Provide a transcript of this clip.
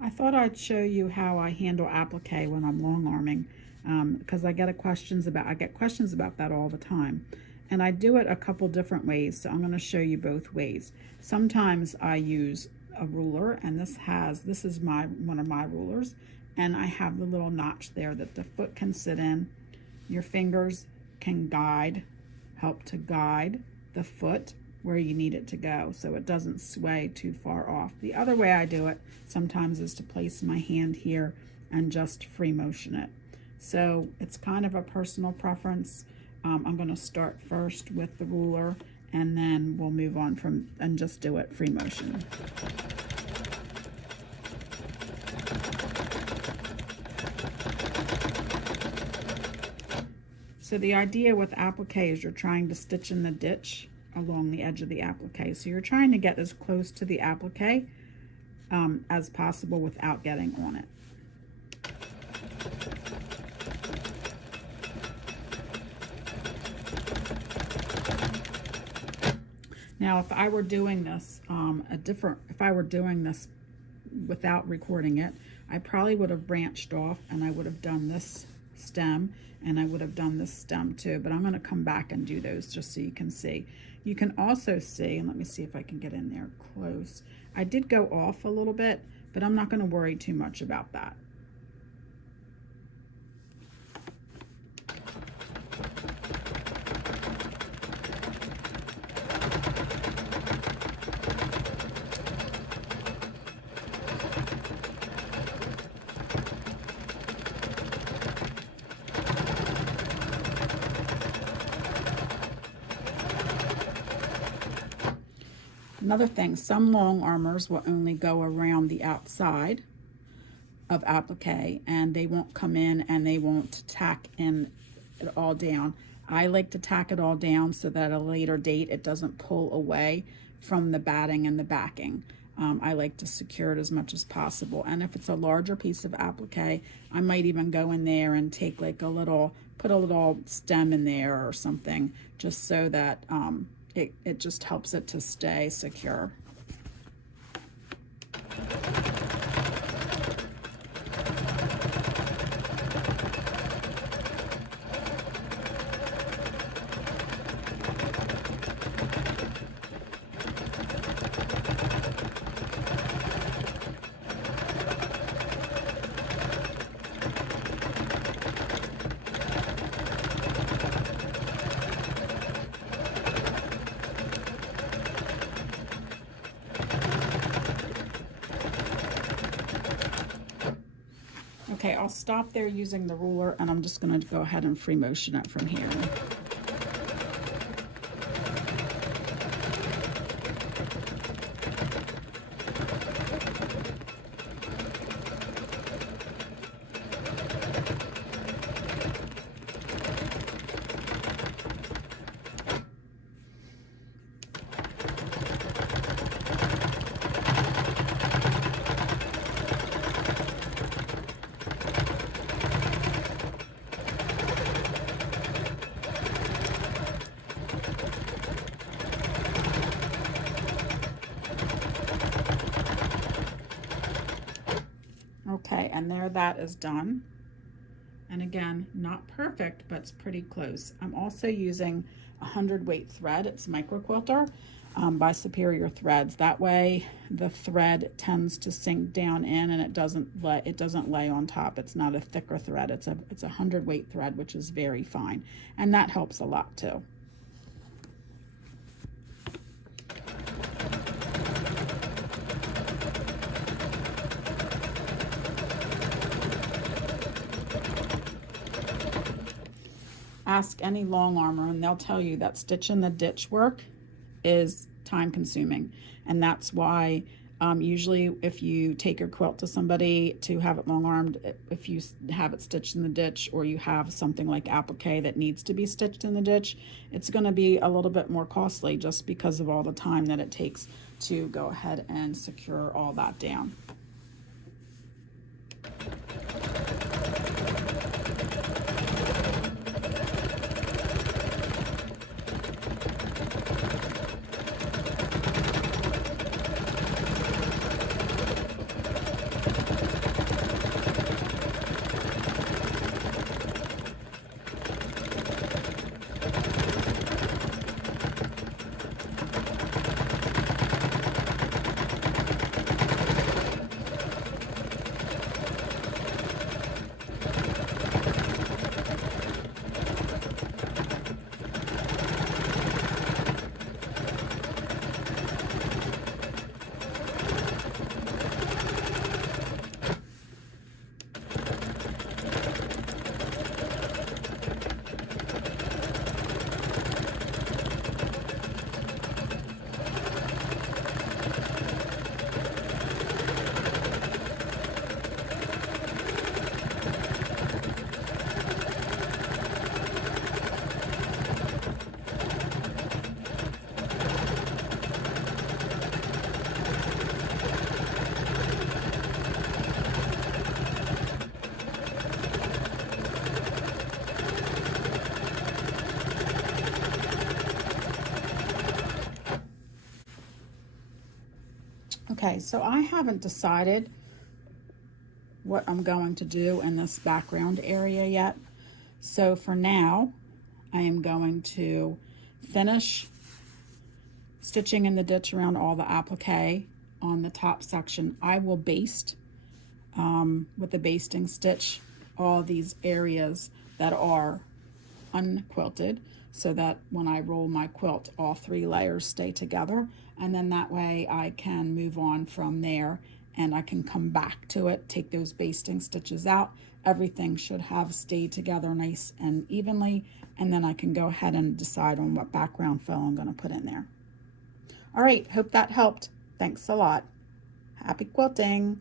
I thought I'd show you how I handle applique when I'm long arming, because I get questions about that all the time. And I do it a couple different ways, so I'm going to show you both ways. Sometimes I use a ruler, and this is one of my rulers, and I have the little notch there that the foot can sit in. Your fingers can help to guide the foot where you need it to go so it doesn't sway too far off. The other way I do it sometimes is to place my hand here and just free motion it. So it's kind of a personal preference. I'm going to start first with the ruler, and then we'll move on and just do it free motion. So the idea with applique is you're trying to stitch in the ditch along the edge of the applique. So you're trying to get as close to the applique as possible without getting on it. Now, if I were doing this if I were doing this without recording it, I probably would have branched off and I would have done this stem and I would have done this stem too, but I'm going to come back and do those just so you can see. You can also see, and let me see if I can get in there close. I did go off a little bit, but I'm not going to worry too much about that. Another thing, some long armors will only go around the outside of applique and they won't come in and they won't tack in it all down. I like to tack it all down so that at a later date it doesn't pull away from the batting and the backing. I like to secure it as much as possible. And if it's a larger piece of applique, I might even go in there and take like put a little stem in there or something, just so that it just helps it to stay secure. Okay, I'll stop there using the ruler and I'm just going to go ahead and free motion it from here. Okay, and there that is done. And again, not perfect, but it's pretty close. I'm also using 100 weight thread. It's micro quilter by Superior Threads. That way the thread tends to sink down in and it doesn't lay on top. It's not a thicker thread. It's a 100 weight thread, which is very fine. And that helps a lot too. Ask any long armor and they'll tell you that stitch in the ditch work is time consuming, and that's why usually if you take your quilt to somebody to have it long armed, if you have it stitched in the ditch or you have something like applique that needs to be stitched in the ditch, it's going to be a little bit more costly just because of all the time that it takes to go ahead and secure all that down. Okay, so I haven't decided what I'm going to do in this background area yet. So for now, I am going to finish stitching in the ditch around all the applique on the top section. I will baste with the basting stitch all these areas that are unquilted, so that when I roll my quilt, all 3 layers stay together, and then that way I can move on from there and I can come back to it, take those basting stitches out. Everything should have stayed together nice and evenly, and then I can go ahead and decide on what background fill I'm going to put in there. All right, hope that helped. Thanks a lot. Happy quilting!